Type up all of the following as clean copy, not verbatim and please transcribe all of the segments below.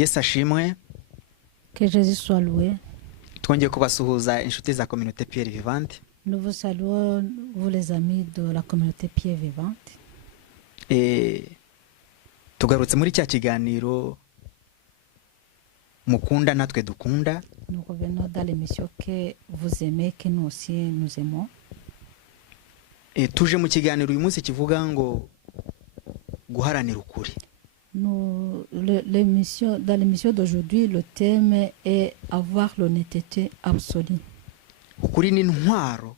Yesu ashimwe. Que Jésus soit loué. Twongeye kubasuhuza inshuti za communauté Pierre Vivante. Nous vous saluons, vous les amis de la communauté Pierre Vivante. Tugarutse muri cya kiganiro mukunda natwe dukunda. Nous revenons dans l'émission que vous aimez, que nous aussi nous aimons. Tuje mu kiganiro uyu munsi kivuga ngo guharanira ukuri. Dans l'émission d'aujourd'hui, le thème est avoir l'honnêteté absolue. Ukuri ni intwaro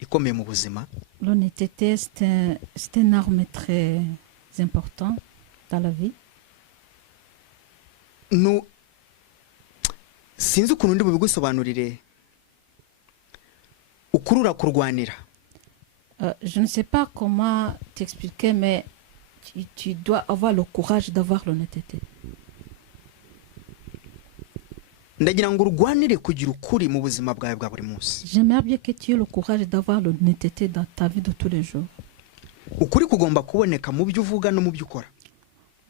ikomeye mu buzima. L'honnêteté, c'est une arme très importante dans la vie. Sinzi ukuntu ndi bubigusobanurire. Ukurura kurwanira. Je ne sais pas comment t'expliquer, mais tu dois avoir le courage d'avoir l'honnêteté. Ndagira ngo urwanire kugira ukuri mu buzima bwawe bwa buri munsi. J'aimerais bien que tu aies le courage d'avoir l'honnêteté dans ta vie de tous les jours. Ukuri kugomba kuboneka mu byo uvuga no mu byo ukora.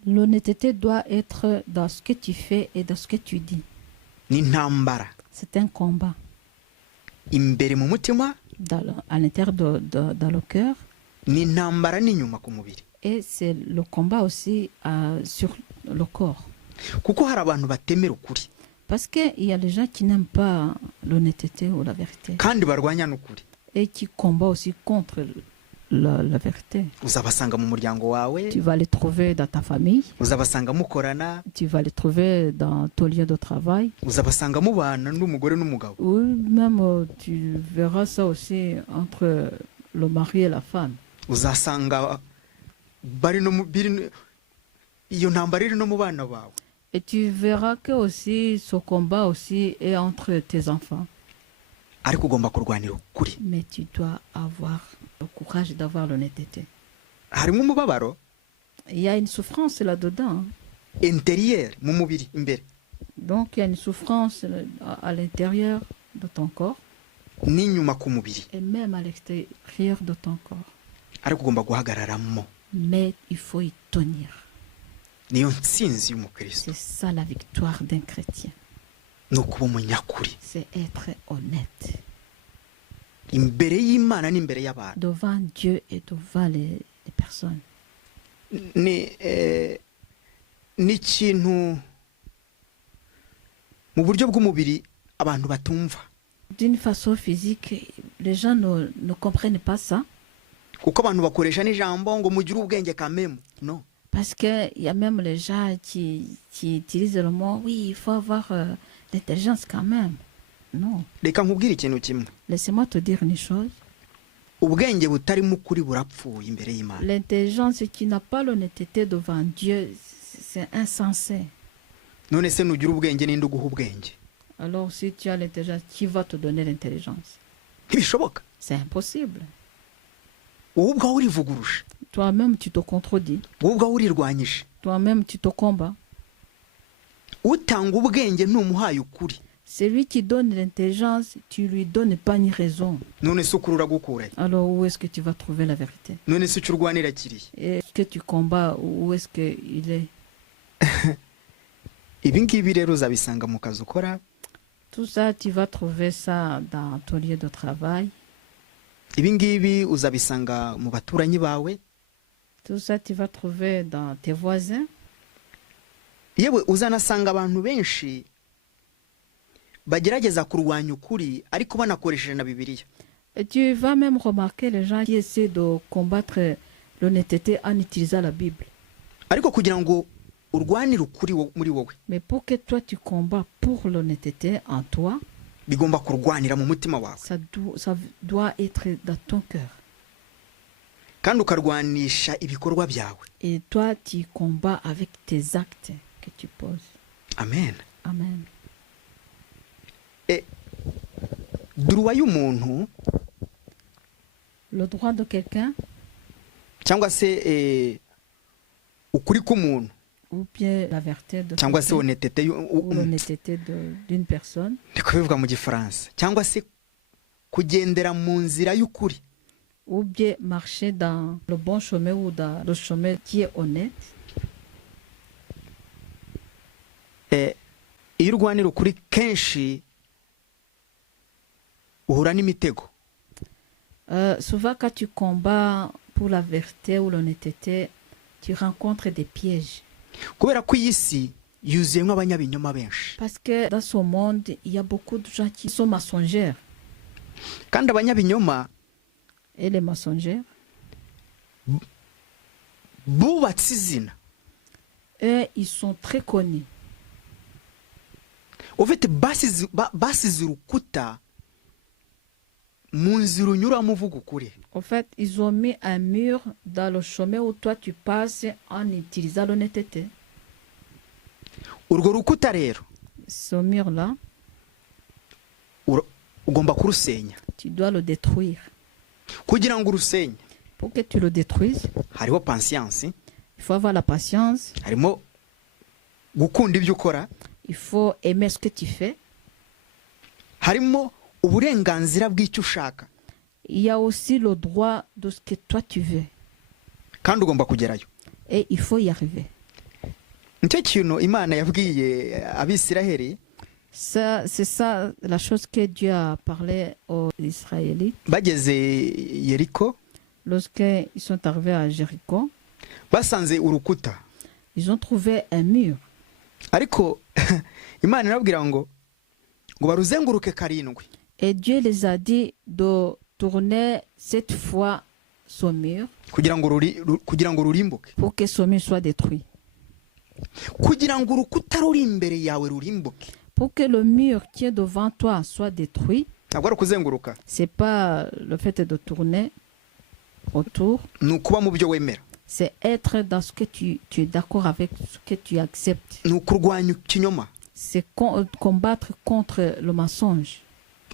L'honnêteté doit être dans ce que tu fais et dans ce que tu dis. Ni ntambara. C'est un combat. Imbere mu mutima. À l'intérieur dans le cœur. Ni ntambara n'inyuma ku mubiri. Et c'est le combat aussi sur le corps. Kuko hari abantu batemera ukuri. Parce qu'il y a des gens qui n'aiment pas l'honnêteté ou la vérité. Kandi barwanya n'ukuri. Et qui combattent aussi contre la vérité. Uzabasanga mu muryango wawe. Tu vas les trouver dans ta famille. Uzabasanga mukorana. Tu vas les trouver dans ton lieu de travail. Uzabasanga mubana n'umugore n'umugabo. Ou même tu verras ça aussi entre le mari et la femme. Uzasanga bari no iyo ntambara iri no mu bana bawe. Et tu verras que aussi ce combat aussi est entre tes enfants. Ariko ugomba kurwanira ukuri. Mais tu dois avoir le courage d'avoir l'honnêteté. Harimo umubabaro. Il y a une souffrance là-dedans. Intérieur, mu mubiri imbere. Donc il y a une souffrance à l'intérieur de ton corps. N'inyuma ku mubiri. Et même à l'extérieur de ton corps. Ariko ugomba guhagararamo. Mais il faut y tenir. C'est ça la victoire d'un chrétien. C'est être honnête. Devant Dieu et devant les personnes. D'une façon physique, les gens ne comprennent pas ça. Non. Parce qu'il y a même les gens qui utilisent le mot, oui, il faut avoir l'intelligence quand même. Non. Laissez-moi te dire une chose. L'intelligence qui n'a pas l'honnêteté devant Dieu, c'est insensé. Alors si tu as l'intelligence, qui va te donner l'intelligence? C'est impossible. Toi-même, tu te contredis. Toi-même, tu te combats. C'est lui qui donne l'intelligence, tu lui donnes pas une raison. Alors où est-ce que tu vas trouver la vérité? Est-ce que tu combats? Où est-ce qu'il est? Tout ça, tu vas trouver ça dans ton lieu de travail. Tout ça, tu vas trouver dans tes voisins. Yewe uzanasanga abantu benshi bagerageza kurwanya ukuri ariko banakoresheje na Bibiliya. Et tu vas même remarquer les gens qui essaient de combattre l'honnêteté en utilisant la Bible. Ariko kugira ngo urwanire ukuri muri wowe. Mais pour que toi tu combats pour l'honnêteté en toi, bigomba kurwanira mu mutima wawe. Ça doit être dans ton cœur. Kandi ukarwanisha ibikorwa byawe. Et toi tu combats avec tes actes que tu poses. Amen. Amen. Droit y'umuntu, le droit de quelqu'un, cyangwa se ukuri k'umuntu, ou bien la vérité de cyangwa se honnêteté d'une personne. Ndiko bivuga mu gifaransa. Cyangwa se kugendera mu nzira y'ukuri. Ou bien marcher dans le bon chemin ou dans le chemin qui est honnête. iyo urwanira ukuri kenshi uhura n'imitego. Souvent quand tu combats pour la vérité ou l'honnêteté, tu rencontres des pièges. Kubera ko iyi si yuzuyemo abanyabinyoma benshi. Parce que dans ce monde, il y a beaucoup de gens qui sont mensongers. Kandi abanyabinyoma et les mensongers bubatse izina. Eux, ils sont très connus. En fait, basize urukuta mu nzira unyuramo uvuga ukuri. En fait, ils ont mis un mur dans le chemin où toi tu passes en utilisant l'honnêteté. Urwo rukuta rero, ce mur-là, ugomba kurusenya. Tu dois le détruire. Kugira ngo urusenye, pour que tu le détruises, hariho patience. Il faut avoir la patience. Harimo gukunda ibyo ukora. Il faut aimer ce que tu fais. Harimo uburenganzira bw'icyo ushaka. Il y a aussi le droit de ce que toi tu veux. Kandi ugomba kugerayo. Et il faut y arriver. Nicyo kintu Imana yabwiye Abisiraheli. Ça, c'est ça la chose que Dieu a parlé aux Israélites. Bageze Yeriko. Lorsqu'ils sont arrivés à Jéricho, basanze urukuta. Ils ont trouvé un mur. Ariko Imana irabwira ngo baruzenguruke karindwi. Et Dieu les a dit de tourner cette fois ce mur kugira ngo rurimbuke. Pour que ce mur soit détruit. Kugira ngo urukuta ruri imbere yawe rurimbuke. Pour que le mur qui est devant toi soit détruit. Ntabwo ari kuzenguruka. C'est pas le fait de tourner autour. Nukuba mu byo wemera. C'est être dans ce que tu es d'accord avec, ce que tu acceptes. Nukurwanya ikinyoma. C'est combattre contre le mensonge.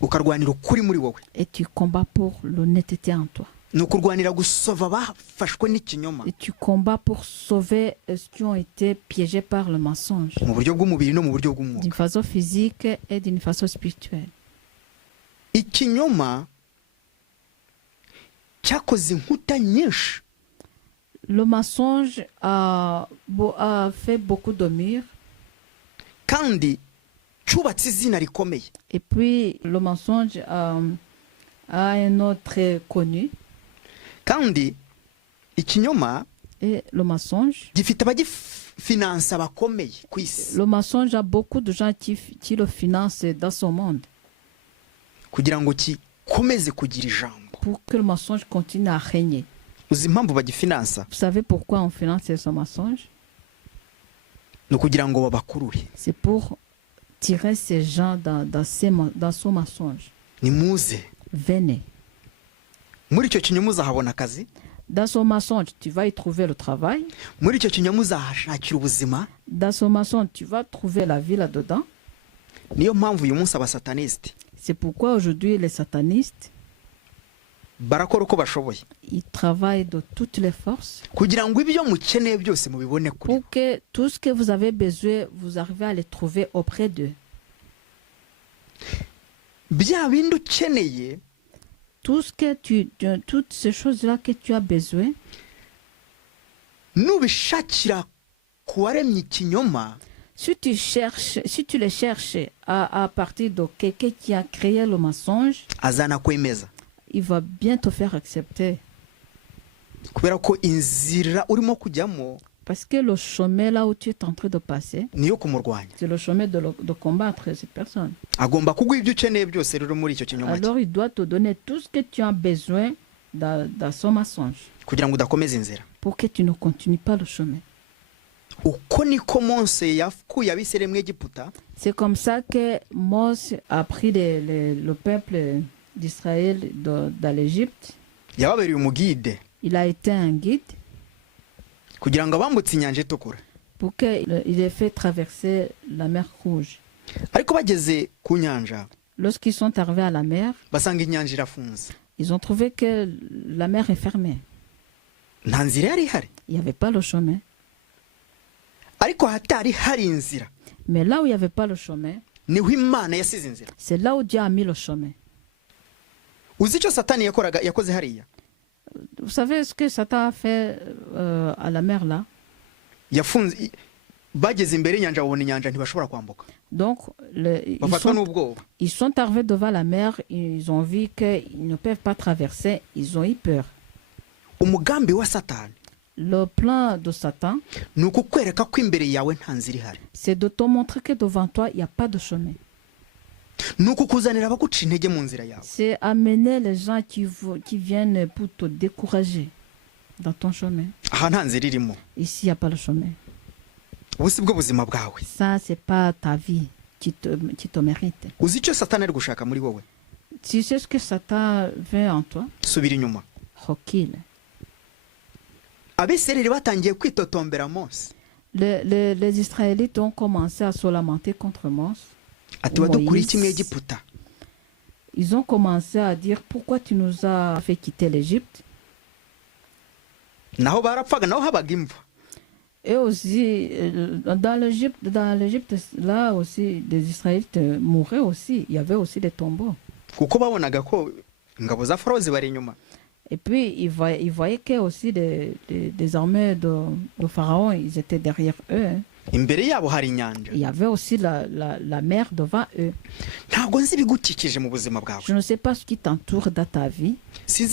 Ukarwanira ukuri muri wowe. Et tu combats pour l'honnêteté en toi. Nukurwanira gusova bafashwe n'ikinyoma. Et tu combats pour sauver ceux qui ont été piégés par le mensonge. Mu buryo bw'umubiri no mu buryo bw'umwuka. D'une façon physique et d'une façon spirituelle. Ikinyoma cyakoze inkuta nyinshi. Le mensonge a fait beaucoup de murs. Kandi cyubatse izina rikomeye. Et puis le mensonge a un autre connu. Kandi ikinyoma, et le mensonge, gifite abagifinansa bakomeye ku isi. Le mensonge a beaucoup de gens qui le financent dans son monde. Kugira ngo kikomeze kugira ijambo. Pour que le mensonge continue à régner. Uzi impamvu bagifinansa? Vous savez pourquoi on finance ce mensonge? No kugira ngo babakurure. C'est pour tirer ces gens dans son mensonge. Nimuze. Venez. Muri icyo kinyoma uzahabona akazi. Dans son mensonge, tu vas y trouver le travail. Muri icyo kinyoma uzahashakira ubuzima. Dans son mensonge, tu vas trouver la vie là-dedans. Niyo mpamvu uyu munsi abasataniste. C'est pourquoi aujourd'hui les satanistes, barakora uko bashoboye. Ils travaillent de toutes les forces. Kugira ngo ibyo mukeneye byose mubibone kuri. Pour que tout ce que vous avez besoin, vous arrivez à les trouver auprès d'eux. Bya bindi ukeneye, toutes ces choses-là que tu as besoin, nubishakira kuwaremye ikinyoma, si tu les cherches à partir de quelqu'un qui a créé le mensonge, azana kwemeza. Il va bien te faire accepter. Kubera ko inzira urimo kujyamo, parce que le chemin là où tu es en train de passer, niyo kumurwanya. C'est le chemin de combattre cette personne. Agomba kuguha ibyo ukeneye byose rero muri icyo kinyoma. Alors il doit te donner tout ce que tu as besoin dans son mensonge. Kugira ngo udakomeza inzira. Pour que tu ne continues pas le chemin. Uko niko Mose yakuye Abisirayeli mu Egiputa. C'est comme ça que Mose a pris le peuple d'Israël dans l'Égypte. Yababereye umugide. Il a été un guide. Kugira ngo bambutse inyanja itukura. Pour qu'il ait fait traverser la mer Rouge. Ariko bageze ku nyanja. Lorsqu'ils sont arrivés à la mer, basanga inyanja irafunze. Ils ont trouvé que la mer est fermée. Nta nzira yari ihari. Il n'y avait pas le chemin. Ariko hatari hari inzira. Mais là où il n'y avait pas le chemin, niho Imana yasize inzira. C'est là où Dieu a mis le chemin. Uzi icyo Satani yakoze hariya? Vous savez ce que Satan a fait à la mer là? bageze imbere y'inyanja babona inyanja ntibashobora kwambuka. Donc ils sont arrivés devant la mer, ils ont vu qu'ils ne peuvent pas traverser, ils ont eu peur. Umugambi wa Satani, le plan de Satan, c'est de te montrer que devant toi il n'y a pas de chemin. C'est amener les gens qui viennent pour te décourager dans ton chemin. Ici il n'y a pas le chemin. Ça c'est pas ta vie qui te mérite. Tu sais ce que Satan veut en toi? Recule. Les Israélites ont commencé à se lamenter contre Moïse. Ils ont commencé à dire pourquoi tu nous as fait quitter l'Égypte. Et aussi dans l'Égypte là aussi des Israélites mouraient aussi. Il y avait aussi des tombeaux. Et puis ils voyaient que aussi des armées de Pharaon, ils étaient derrière eux. Il y avait aussi la mer devant eux. Je ne sais pas ce qui t'entoure dans ta vie. Je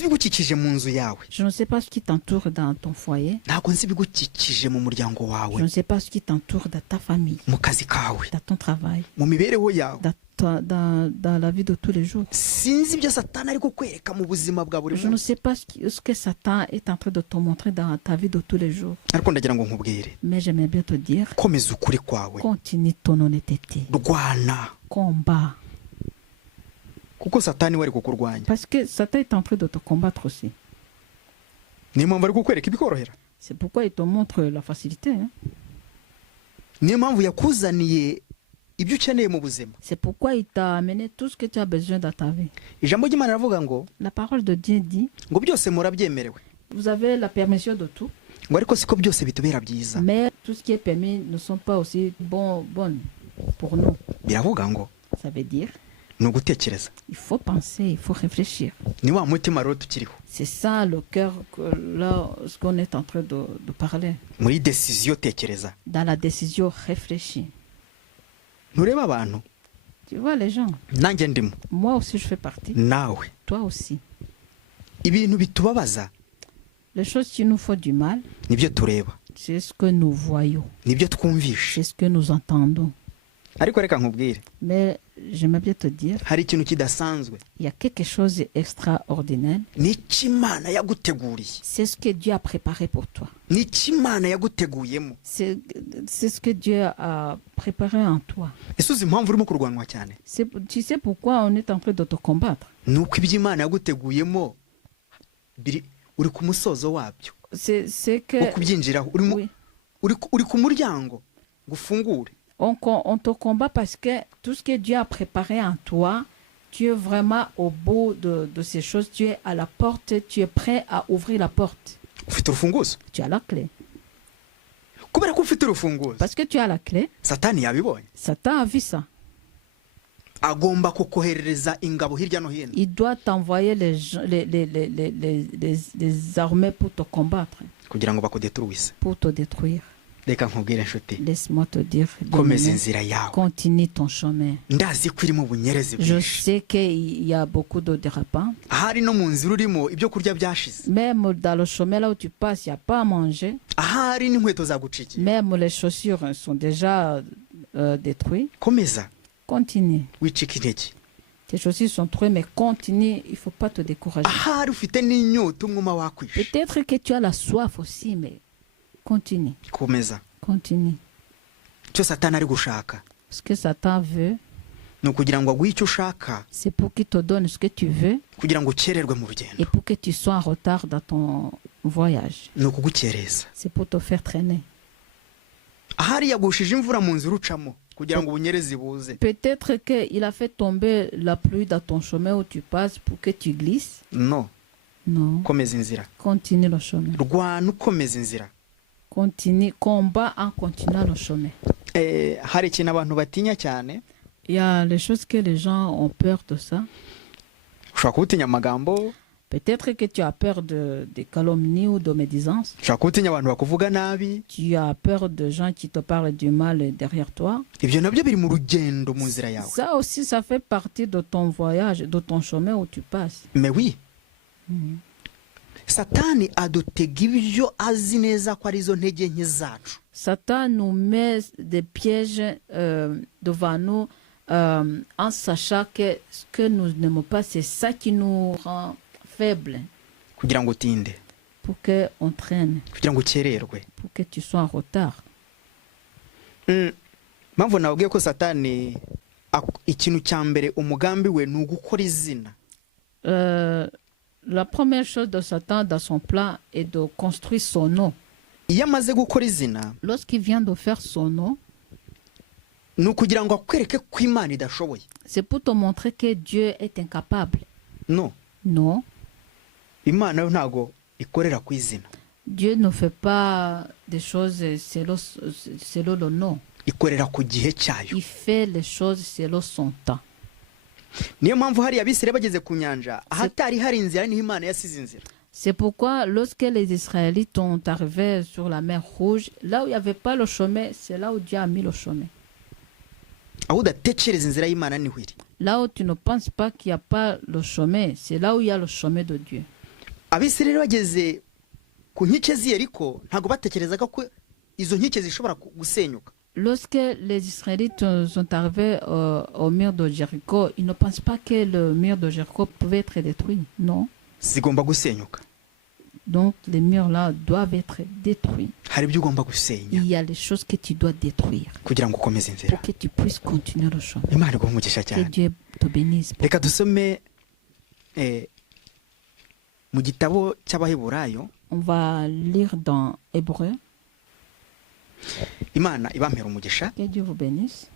ne sais pas ce qui t'entoure dans ton foyer. Je ne sais pas ce qui t'entoure dans ta famille, dans ton travail, dans la vie de tous les jours. Je ne sais pas ce que Satan est en train de te montrer dans ta vie de tous les jours. Mais j'aimerais bien te dire, continue ton honnêteté. Combat. Parce que Satan est en train de te combattre aussi. C'est pourquoi il te montre la facilité. C'est pourquoi il t'a amené tout ce que tu as besoin dans ta vie. La parole de Dieu dit, vous avez la permission de tout. Mais tout ce qui est permis ne sont pas aussi bon pour nous. Ça veut dire, il faut penser, il faut réfléchir. C'est ça le cœur, là, ce qu'on est en train de parler. Dans la décision réfléchie. Tu vois les gens. Moi aussi je fais partie. Toi aussi. Les choses qui nous font du mal, c'est ce que nous voyons. C'est ce que nous entendons. Mais j'aimerais bien te dire, il y a quelque chose d'extraordinaire. C'est ce que Dieu a préparé pour toi. C'est ce que Dieu a préparé en toi. Tu sais pourquoi on est en train de te combattre? C'est que on te combat parce que tout ce que Dieu a préparé en toi, tu es vraiment au bout de ces choses. Tu es à la porte, tu es prêt à ouvrir la porte. Tu as la clé. Parce que tu as la clé, Satan a vu ça. Il doit t'envoyer les armées pour te combattre, pour te détruire. Laisse-moi te dire, continue ton chemin. Je sais qu'il y a beaucoup de dérapants. Même dans le chemin là où tu passes, il n'y a pas à manger. Même les chaussures sont déjà détruites. Continue. Tes chaussures sont trop, mais continue, il ne faut pas te décourager. Peut-être que tu as la soif aussi, mais continue. Continue. Ce que Satan veut, c'est pour qu'il te donne ce que tu veux et pour que tu sois en retard dans ton voyage. C'est pour te faire traîner. Peut-être qu'il a fait tomber la pluie dans ton chemin où tu passes pour que tu glisses. Non. Continue le chemin. Continue, combat en continuant le chemin. Il y a les choses que les gens ont peur de ça. Peut-être que tu as peur de calomnies ou de médisances. Tu as peur de gens qui te parlent du mal derrière toi. Ça aussi, ça fait partie de ton voyage, de ton chemin où tu passes. Mais oui. Satan nous met des pièges devant nous en sachant que ce que nous n'aimons pas, c'est ça qui nous rend faibles. Pour qu'on traîne. Pour que tu sois en retard. La première chose de Satan dans son plan est de construire son nom. Lorsqu'il vient de faire son nom, c'est pour te montrer que Dieu est incapable. Non. Non. Dieu ne fait pas des choses selon le nom. Il fait les choses selon son temps. C'est pourquoi lorsque les Israélites sont arrivés sur la mer Rouge, là où il n'y avait pas le chemin, c'est là où Dieu a mis le chemin. Là où tu ne penses pas qu'il n'y a pas le chemin, c'est là où il y a le chemin de Dieu. Lorsque les Israélites sont arrivés au mur de Jéricho, ils ne pensent pas que le mur de Jéricho pouvait être détruit. Non. Donc les murs là doivent être détruits. Il y a les choses que tu dois détruire pour que tu puisses continuer le chemin. Que Dieu te bénisse. On va lire dans Hébreu. Que Dieu vous bénisse.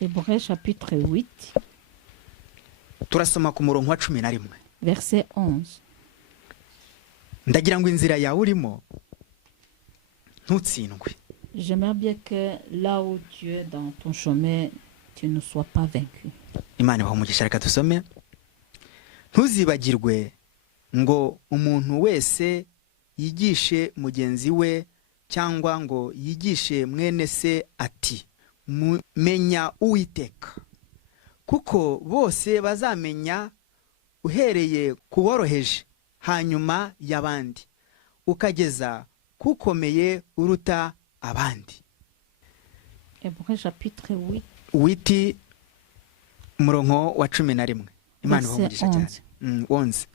Hébreu chapitre 8. Verset 11. J'aimerais bien que là où tu es dans ton chemin, tu ne sois pas vaincu. ngo umuntu wese yigishe mugenzi we cyangwa ngo yigishe mwene se ati menya Uwiteka kuko bose bazamenya uhereye kuworoheje hanyuma y'abandi ukageza kukomeye uruta abandi. Hébreu chapitre 8 murongo wa 11. Imana ibamugisha cyane. 11.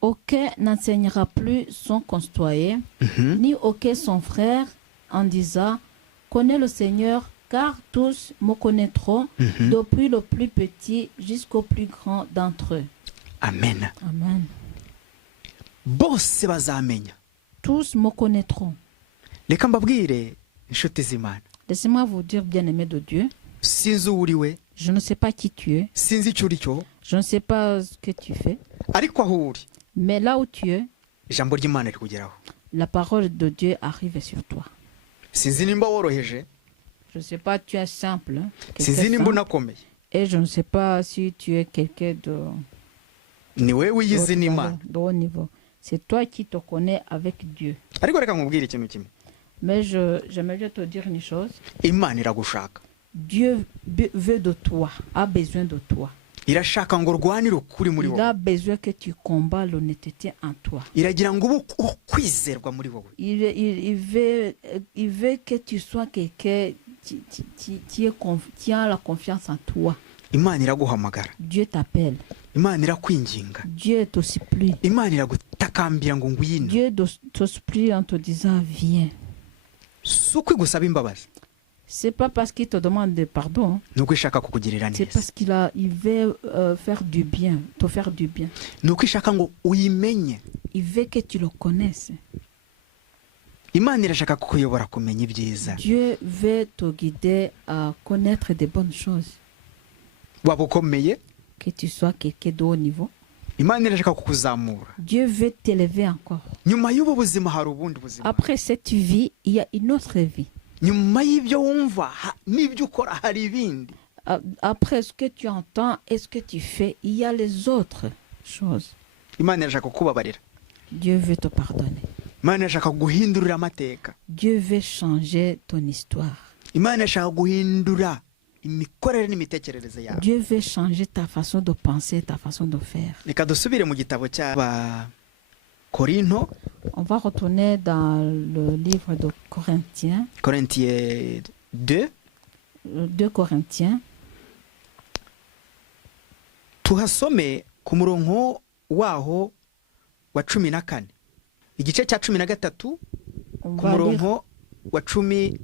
Aucun n'enseignera plus son concitoyen, ni aucun son frère, en disant « Connais le Seigneur, car tous me connaîtront, depuis le plus petit jusqu'au plus grand d'entre eux. » Amen. Amen. Bose bazamenya. Tous me connaîtront. Reka mbabwire inshuti z'Imana. Laissez-moi vous dire, bien-aimé de Dieu. Sinzi uriwe. Je ne sais pas qui tu es. Sinzi icyo uri cyo. Je ne sais pas ce que tu fais. Ariko aho uri. Mais là où tu es, ijambo ry'Imana rikugeraho. La parole de Dieu arrive sur toi. Sinzi nimba woroheje. Je ne sais pas, tu es simple. Sinzi nimba unakomeye. Et je ne sais pas si tu es quelqu'un de haut niveau. C'est toi qui te connais avec Dieu. Ariko reka nkubwire ikintu kimwe. Mais j'aimerais bien te dire une chose. Imana iragushaka. Dieu veut de toi, a besoin de toi. Il a besoin que tu combats l'honnêteté en toi. Il veut que tu sois quelqu'un qui a la confiance en toi. Dieu t'appelle. Dieu te supplie. Dieu te supplie en te disant viens. C'est pas parce qu'il te demande de pardon. C'est parce qu'il veut faire du bien, te faire du bien. Il veut que tu le connaisses. Dieu veut te guider à connaître des bonnes choses. Que tu sois quelqu'un de haut niveau. Dieu veut t'élever encore. Après cette vie, il y a une autre vie. après ce que tu entends et ce que tu fais, il y a les autres choses. Dieu veut te pardonner. Dieu veut changer ton histoire. Dieu veut changer ta façon de penser, ta façon de faire. On va retourner dans le livre de Corinthiens. Corinthiens 2. 2 Corinthiens. Tuhasome ku murongo waho wa 14. Igice cya 13 ku murongo wa 14.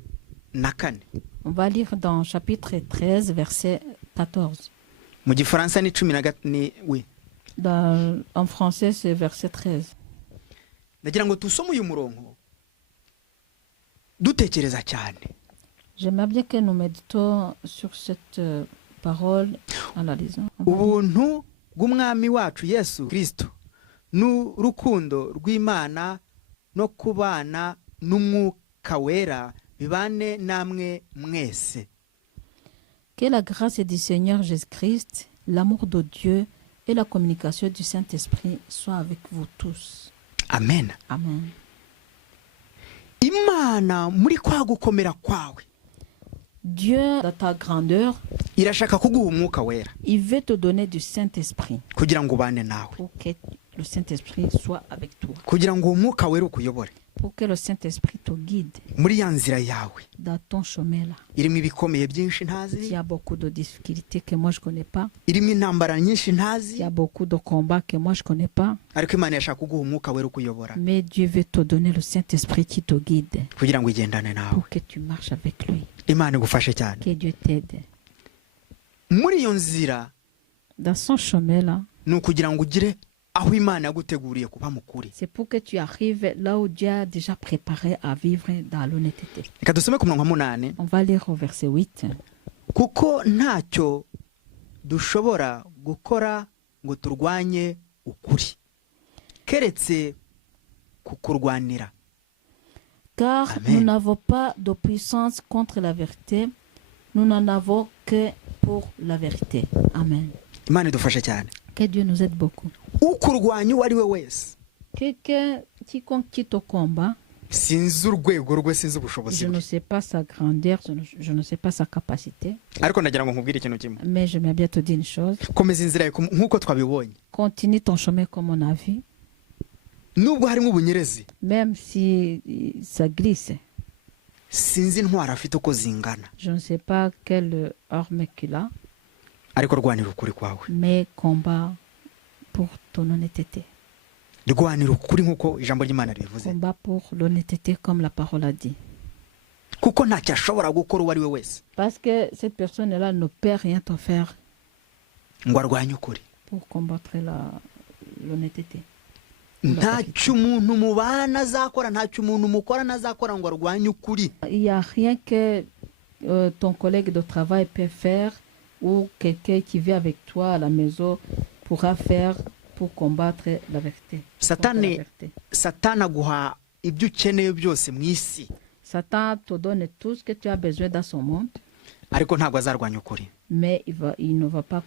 On va lire dans chapitre 13 verset 14. Mu gifaransa ni 14 ni oui. En français c'est verset 13. Ndagira ngo tusome uyu murongo dutekereza cyane. J'aimerais bien que nous méditons sur cette parole en la lisant. Ubuntu bw'umwami wacu Yesu Kristo n'urukundo rw'Imana no kubana n'umwuka wera bibane namwe mwese. Que la grâce du Seigneur Jésus-Christ, l'amour de Dieu et la communication du Saint-Esprit soient avec vous tous. Amen. Amen. Imana muri kwa gukomera kwawe. Dieu, dans ta grandeur, irashaka kuguha umwuka wera. Il veut te donner du Saint-Esprit. Kugira ngo ubane nawe. Pour que le Saint-Esprit soit avec toi. Kugira ngo umwuka wera ukuyobore. Pour que le Saint-Esprit te guide. Muri ya nzira yawe. Dans ton chemin là. Irimo ibikomeye byinshi ntazi. Il y a beaucoup de difficultés que moi je connais pas. Irimo intambara nyinshi ntazi. Il y a beaucoup de combats que moi je connais pas. Ariko Imana yashaka kuguha umwuka wera ukuyobora. Mais Dieu veut te donner le Saint-Esprit qui te guide. Kugira ngo igendane nawe. Pour que tu marches avec lui. Imana igufashe cyane. Que Dieu t'aide. Muri iyo nzira. Dans son chemin là. Nukugira ngo ugire aho Imana yaguteguriye kuba mukuri. C'est pour que tu arrives là où Dieu a déjà préparé à vivre dans l'honnêteté. Reka dusome ku murongo wa 8. On va lire au verset 8. Kuko ntacyo dushobora gukora ngo turwanye ukuri keretse kukurwanira. Car Amen. Nous n'avons pas de puissance contre la vérité, nous n'en avons que pour la vérité. Amen. Imana idufashe cyane. Que Dieu nous aide beaucoup. Ukurwanya uwo ari we wese. Quiconque qui te combat, sinzi urwego rwe, sinzi ubushobozi je ne sais pas sa grandeur, je ne sais pas sa capacité. Ariko ndagira ngo nkubwire ikintu kimwe. Mais je vais bien te dire une chose. Komeza inzira yawe nkuko twabibonye. Continue ton chemin comme on a vu. Nubwo harimo ubunyerezi. Même si ça glisse. Sinzi intwara afite uko zingana. Je ne sais pas quelle arme qu'il a. Ariko rwanira ukuri kwawe. Mais combat pour ton honnêteté. Rwanira ukuri nkuko ijambo ry'Imana rivuze. Combat pour l'honnêteté comme la parole a dit. Kuko ntacyo ashobora gukora uwo ari we wese. Parce que cette personne-là ne peut rien te faire. Ngo arwanye ukuri. Pour combattre l'honnêteté. Ntacyo umuntu mubana azakora, ntacyo umuntu mukorana azakora ngo arwanye ukuri. Il y a rien que ton collègue de travail peut faire ou quelqu'un qui vit avec toi à la maison pourra faire pour combattre la vérité. Satana aguha ibyo ukeneye byose mu isi. Satan te donne tout ce que tu as besoin dans son monde. Ariko ntabwo azarwanya ukuri. Mais il ne va pas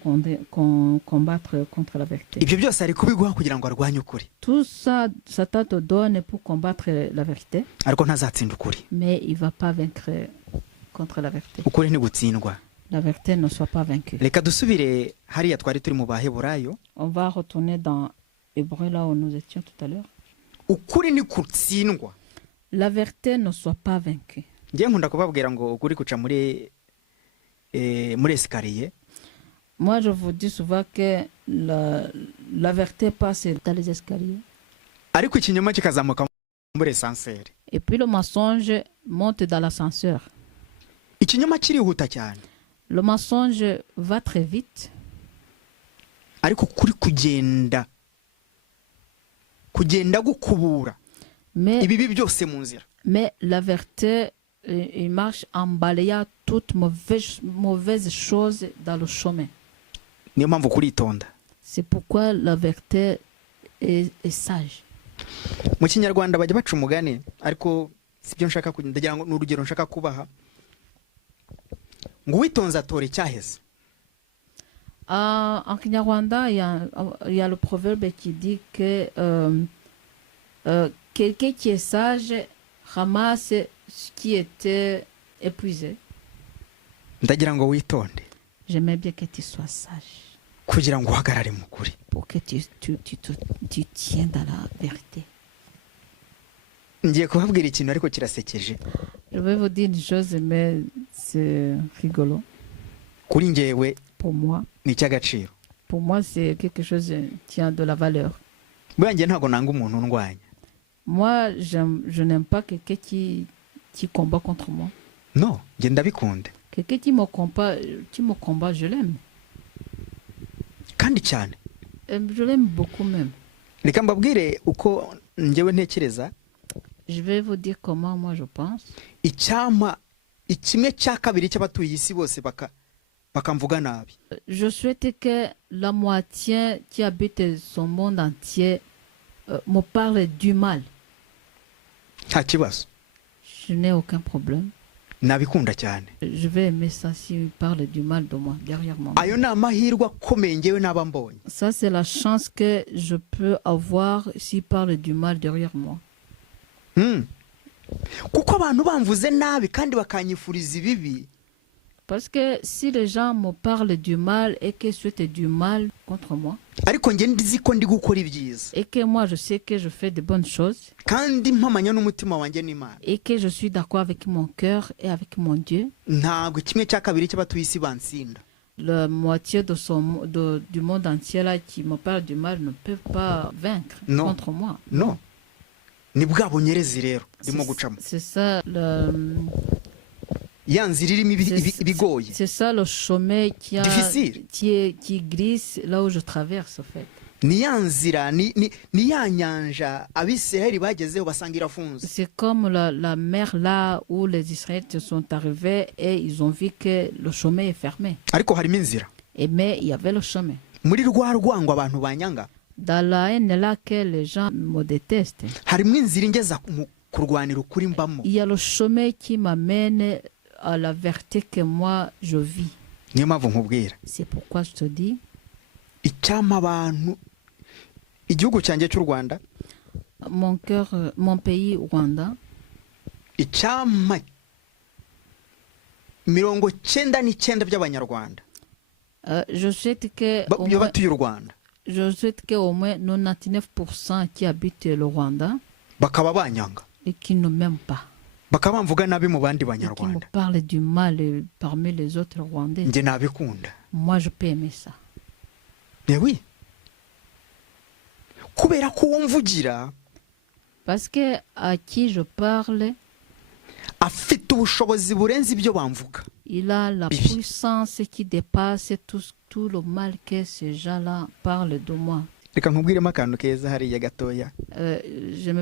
combattre contre la vérité. Ibyo byose ari kubiguha kugira ngo arwanye ukuri. Tout ça, Satan te donne pour combattre la vérité. Ariko ntazatsinda ukuri. Mais il va pas vaincre contre la vérité. Ukuri ntigutsindwa. La vérité ne soit pas vaincue. Reka dusubire hariya twari turi mu Baheburayo. On va retourner dans Hébreux là où nous étions tout à l'heure. Ukuri ntikutsindwa. La vérité ne soit pas vaincue. Ngiye nkunda kubabwira ngo ukuri kuca muri escalier. Moi je vous dis souvent que la vérité passe dans les escaliers. Ariko ikinyoma kikazamuka muri ascenseur. Et puis le mensonge monte dans l'ascenseur. Ikinyoma kirihuta cyane. Le mensonge va très vite. Ariko kuri kugenda gukubura. Ibibi byose mu nzira. Mais la vérité il marche en balayant toutes mauvaises choses dans le chemin. Niyo mpamvu kuritonda. C'est pourquoi la vérité est sage. Mu Kinyarwanda bajya baca umugani ariko sibyo nshaka ndagira ngo n'urugero nshaka kubaha. ngo uwitonze atora icyaheze. En Kinyarwanda, il y a le proverbe qui dit que quelqu'un qui est sage ramasse ce qui était épuisé. Ndagira ngo witonde. J'aimerais bien que tu sois sage. Kugira ngo uhagarare mu kuri. Pour que tu tiens dans la vérité. Ngiye kubabwira ikintu ariko kirasekeje. Je vais vous dire une chose, mais c'est rigolo. Kuri njyewe, pour moi, ni icy'agaciro. Pour moi, c'est quelque chose qui a de la valeur. Bwanjye ntago nanga umuntu ndwanya. Moi, je n'aime pas quelqu'un qui combat contre moi. Non, nge ndabikunda. Quelqu'un qui me combat, je l'aime. Kandi cyane. Je l'aime beaucoup même. Reka mbabwire uko njyewe ntekereza. Je vais vous dire comment moi je pense. Icyama ikimwe cya kabiri cy'abatuye isi bose bakamvuga nabi. Je souhaite que la moitié qui habite son monde entier me parle du mal. Nta kibazo. Je n'ai aucun problème. Nabikunda cyane. Je vais aimer ça s'il parle du mal de moi, derrière moi. Ayo ni amahirwe akomeye njyewe naba mbonye. Ça, c'est la chance que je peux avoir s'il parle du mal derrière moi. Kuko abantu bamvuze nabi kandi bakanyifuriza ibibi. Parce que si les gens me parlent du mal et que souhaitent du mal contre moi, ariko nge ndizi ko ndi gukora ibyiza, et que moi je sais que je fais de bonnes choses, kandi mpamanya n'umutima wanjye n'Imana, et que je suis d'accord avec mon cœur et avec mon Dieu, ntabwo kimwe cya kabiri cy'abatuye isi bansinda. La moitié du monde entier là qui me parle du mal ne peut pas vaincre contre moi. Non. Ni bwa bunyerezi rero ndimo gucamo. C'est ça c'est ça le chemin qui glisse là où je traverse en fait. C'est comme la mer là où les Israélites sont arrivés et ils ont vu que le chemin est fermé. Mais il y avait le chemin. Dans la haine là que les gens me détestent, il y a le chemin qui m'amène à la vérité que moi je vis. C'est pourquoi je te dis, mon cœur, mon pays Rwanda, je souhaite que au moins 99% qui habitent le Rwanda et qui ne m'aiment pas, et qui me parlent du mal parmi les autres Rwandais. Moi je peux aimer ça. Mais oui. Parce que à qui je parle, il a la puissance qui dépasse tout le mal que ces gens-là parlent de moi. J'aimerais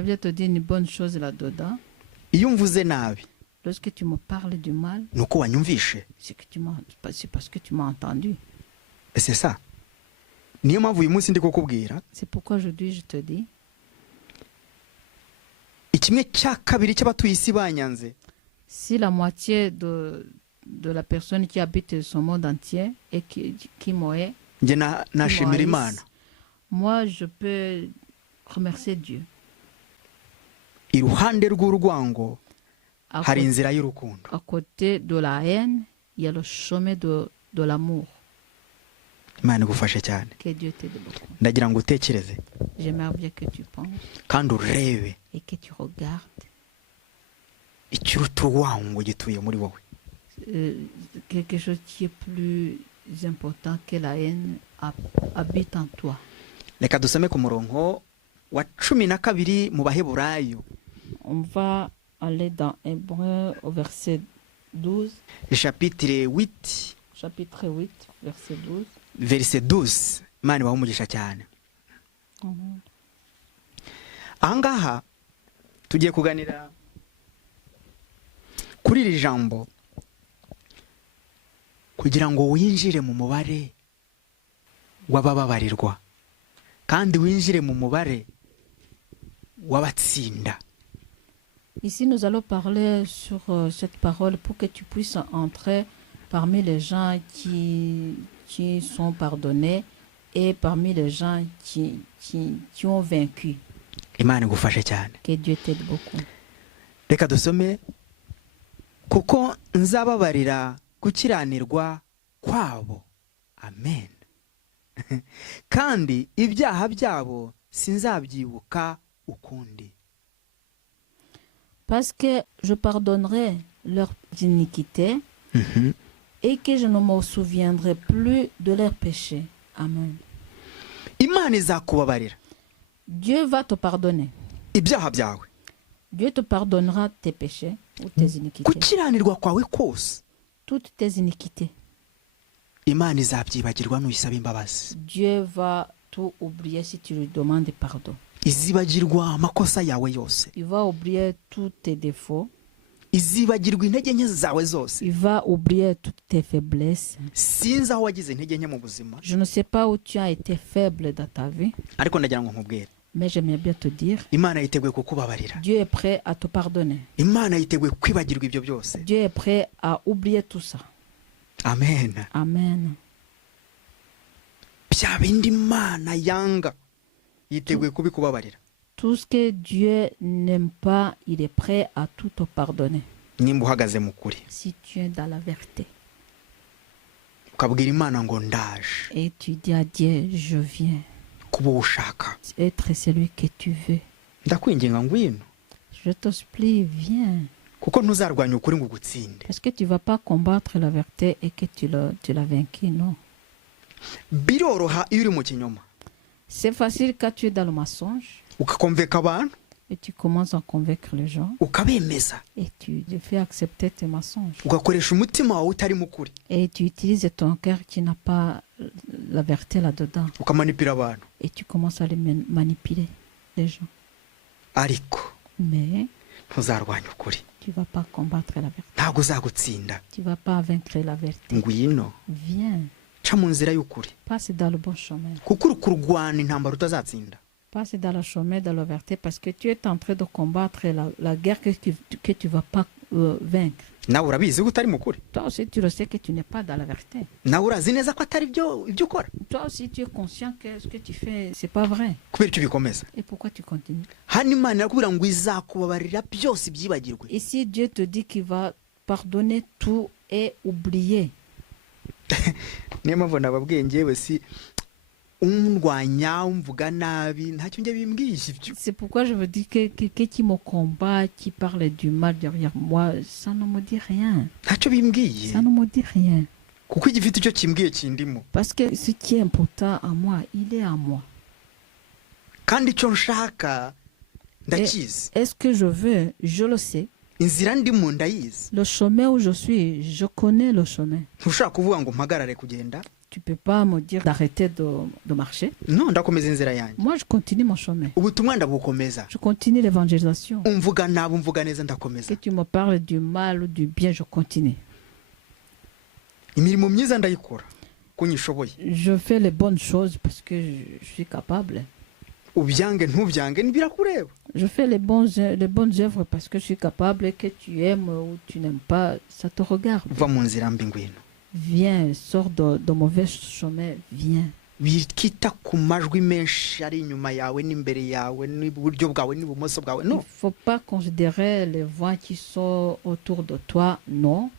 bien te dire une bonne chose là-dedans. Lorsque tu me parles du mal, c'est parce que tu m'as entendu. C'est ça. C'est pourquoi aujourd'hui je te dis, si la moitié de la personne qui habite son monde entier et qui m'aurait, moi je peux remercier Dieu. À côté de la haine, il y a le chemin de l'amour. Que Dieu t'aide beaucoup. J'aimerais bien que tu penses et que tu regardes quelque chose qui est plus important que la haine habite en toi. On va aller dans Hébreux au verset 12. Chapitre 8. Chapitre 8, verset 12. Verset 12. Mani bahumugisha cyane. Ahangaha tugiye kuganira kuri iri jambo kugira ngo winjire mu mubare w'abababarirwa kandi winjire mu mubare w'abatsinda. Ici nous allons parler sur cette parole pour que tu puisses entrer parmi les gens qui sont pardonnés et parmi les gens qui ont vaincu. Que Dieu t'aide beaucoup. Reka dusome kuko nzababarira gukiranirwa kwabo. Amen. Kandi ibyaha byabo sinzabyibuka ukundi. Parce que je pardonnerai leurs iniquités et que je ne me souviendrai plus de leurs péchés. Amen. Imana izakubabarira. Dieu va te pardonner. Ibyaha byawe. Dieu te pardonnera tes péchés ou tes iniquités. Gukiranirwa kwawe kose. Toutes tes iniquités. Imana izabyibagirwa nuyisaba imbabazi. Dieu va tout oublier si tu lui demandes pardon. Izibagirwa amakosa yawe yose. Il va oublier tous tes défauts. Izibagirwa intege nke zawe zose. Il va oublier toutes tes faiblesses. Sinzi aho wagize intege nke mu buzima. Je ne sais pas où tu as été faible dans ta vie. Ariko ndagira ngo nkubwire. Mais j'aimerais bien te dire, Imana yiteguye kukubabarira. Dieu est prêt à te pardonner. Imana yiteguye kwibagirwa ibyo byose. Dieu est prêt à oublier tout ça. Amen. Amen. Bya bindi Imana yanga yiteguye kubikubabarira. Tout ce que Dieu n'aime pas, il est prêt à tout te pardonner. Nimba uhagaze mu kuri. Si tu es dans la vérité. Ukabwira Imana ngo ndaje. Et tu dis à Dieu, je viens. Kuba ushaka. Être celui que tu veux. Ndakwinginga ngwino. Je te supplie, viens. Kuko ntuzarwanya ukuri ngo gutsinde. Parce que tu vas pas combattre la vérité et que tu l'as vaincu, non. Biroroha iyo uri mu kinyoma. C'est facile quand tu es dans le mensonge. Ukakonveka abantu. Et tu commences à convaincre les gens. Ukabemeza. Et tu les fais accepter tes mensonges. Ugakoresha umutima wawe utari mukuri. Et tu utilises ton cœur qui n'a pas la vérité là-dedans. Ukamanipira abantu. Et tu commences à les manipuler, les gens. Ariko. Mais ntuzarwanya ukuri. Tu vas pas combattre la vérité. Ntabwo uzagutsinda. Tu vas pas vaincre la vérité. Ngwino. Viens. Ca mu nzira y'ukuri. Passe dans le bon chemin. Kuko uri kurwana intambara utazatsinda. Passe dans le chemin de la vérité parce que tu es en train de combattre la guerre que tu vas pas vaincre. Nawe urabizi ko utari mukuri. Toi aussi tu le sais que tu n'es pas dans la vérité. Nawe urazi neza ko atari ibyo ukora. Toi aussi tu es conscient que ce que tu fais c'est pas vrai. Kubera icyo bikomeza. Et pourquoi tu continues? Hano Imana irakubwira ngo izakubabarira byose byibagirwe. Ici Dieu te dit qu'il va pardonner tout et oublier. Niyo mpamvu nababwiye njyewe si umurwanya umvuga nabi ntacyo njye bimbwiye ibyo. C'est pourquoi je veux dire que quelqu'un qui me combat, qui parle du mal derrière moi, ça ne me dit rien. Ntacyo bimbwiye. Ça ne me dit rien. Kuko igifite icyo kimbwiye kindimo. Parce que ce qui est important à moi, il est à moi. Kandi icyo nshaka ndakizi. Est-ce que je veux? Je le sais. Inzira ndimo ndayizi. Le chemin où je suis, je connais le chemin. Ntushaka kuvuga ngo mpagarare kugenda. Tu peux pas me dire d'arrêter de marcher. Non, ndakomeza inzira yanjye. Moi, je continue mon chemin. Ubutumwa ndabukomeza. Je continue l'évangélisation. Umvuga nabi umvuga neza ndakomeza. Que tu me parles du mal ou du bien, je continue. Imirimo myiza ndayikora ko nyishoboye. Je fais les bonnes choses parce que je suis capable. Ubyange ntubyange nibirakureba. Je fais les bonnes œuvres parce que je suis capable et que tu aimes ou tu n'aimes pas, ça te regarde. Va mu nzira mbi ngwino. Viens, sors de mauvais chemin, viens. Wikita ku majwi menshi ari inyuma yawe n'imbere yawe n'iburyo bwawe n'ibumoso bwawe. Non. Il faut pas considérer les voix qui sont autour de toi, non.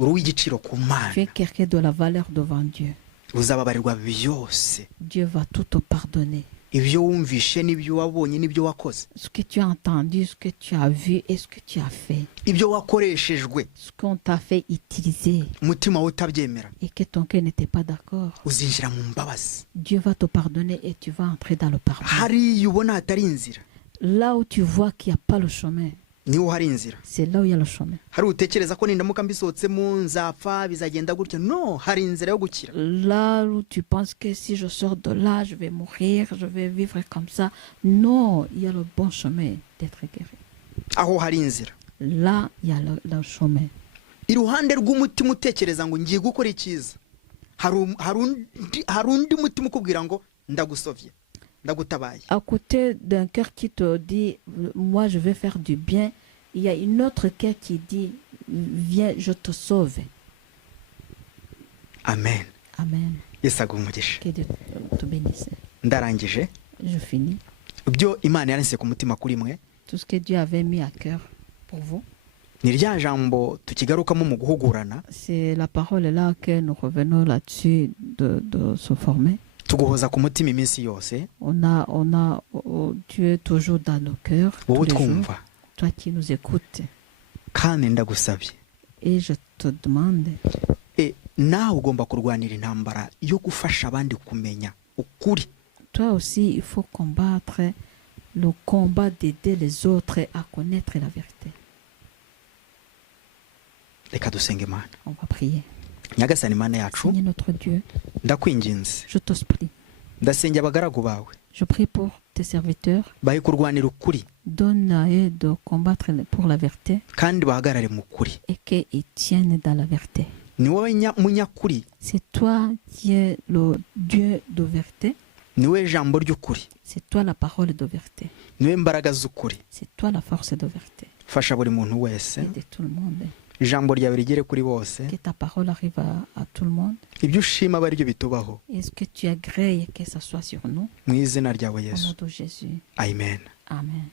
Uri w'igiciro ku Mana. Tu es quelqu'un de la valeur devant Dieu. Uzababarirwa byose. Dieu va tout te pardonner. Ibyo wumvishe n'ibyo wabonye n'ibyo wakoze. Ce que tu as entendu, ce que tu as vu et ce que tu as fait. Ibyo wakoreshejwe. Ce qu'on t'a fait utiliser. Umutima wawe utabyemera. Et que ton cœur n'était pas d'accord. Uzinjira mu mbabazi. Dieu va te pardonner et tu vas entrer dans le pardon. Hari ubona hatari inzira. Là où tu vois qu'il n'y a pas le chemin. Niho hari inzira. C'est là où il y a le chemin. Hari utekereza ko nindamuka mbisohotsemo nzapfa bizagenda gutyo. Non, hari inzira yo gukira. Là où tu penses que si je sors de là, je vais mourir, je vais vivre comme ça. Non, il y a le bon chemin d'être guéri. Aho hari inzira. Là, il y a le chemin. Iruhande rw'umutima utekereza ngo ngiye gukora icyiza. Hari undi mutima ukubwira ngo ndagusovye. À côté d'un cœur qui te dit, moi je vais faire du bien, il y a une autre cœur qui dit, viens, je te sauve. Amen. Amen. Yesu aguhe umugisha. Que Dieu te bénisse. Ndarangije. Je finis. Ibyo Imana yaranse ku mutima kuri mwe. Tout ce que Dieu avait mis à cœur pour vous. Ni rya jambo tukigarukamo mu guhugurana. C'est la parole là que nous revenons là-dessus de se former. Tuguhoza ku mutima iminsi yose. Tu es toujours dans nos cœurs. Wowe twumva. Toi qui nous écoutes. Kandi ndagusabye. Et je te demande. Nawe ugomba kurwanira intambara yo gufasha abandi kumenya ukuri. Toi aussi, il faut combattre le combat d'aider les autres à connaître la vérité. Reka dusenge Imana. On va prier. Nyagasani Mana yacu. Seigneur notre Dieu. Ndakwinginze. Je t'ose prie. Ndasenge abagaragu bawe. Je prie pour tes serviteurs. Bahe kurwanira ukuri. Donne à eux de combattre pour la vérité. Kandi bahagarare mu kuri. Et qu'ils tiennent dans la vérité. Ni wowe munyakuri. C'est toi qui es le Dieu de vérité. Ni wowe jambo ry'ukuri. C'est toi la parole de vérité. Ni wowe mbaraga z'ukuri. C'est toi la force de vérité. Fasha buri muntu wese. Aide tout le monde. Ijambo ryawe rigere kuri bose. Que ta parole arrive à tout le monde. Ibyo ushima bari byo bitubaho. Est-ce que tu agrées que ça soit sur nous? Mu izina ryawe Au Yesu. nom de Jésus. Amen. Amen.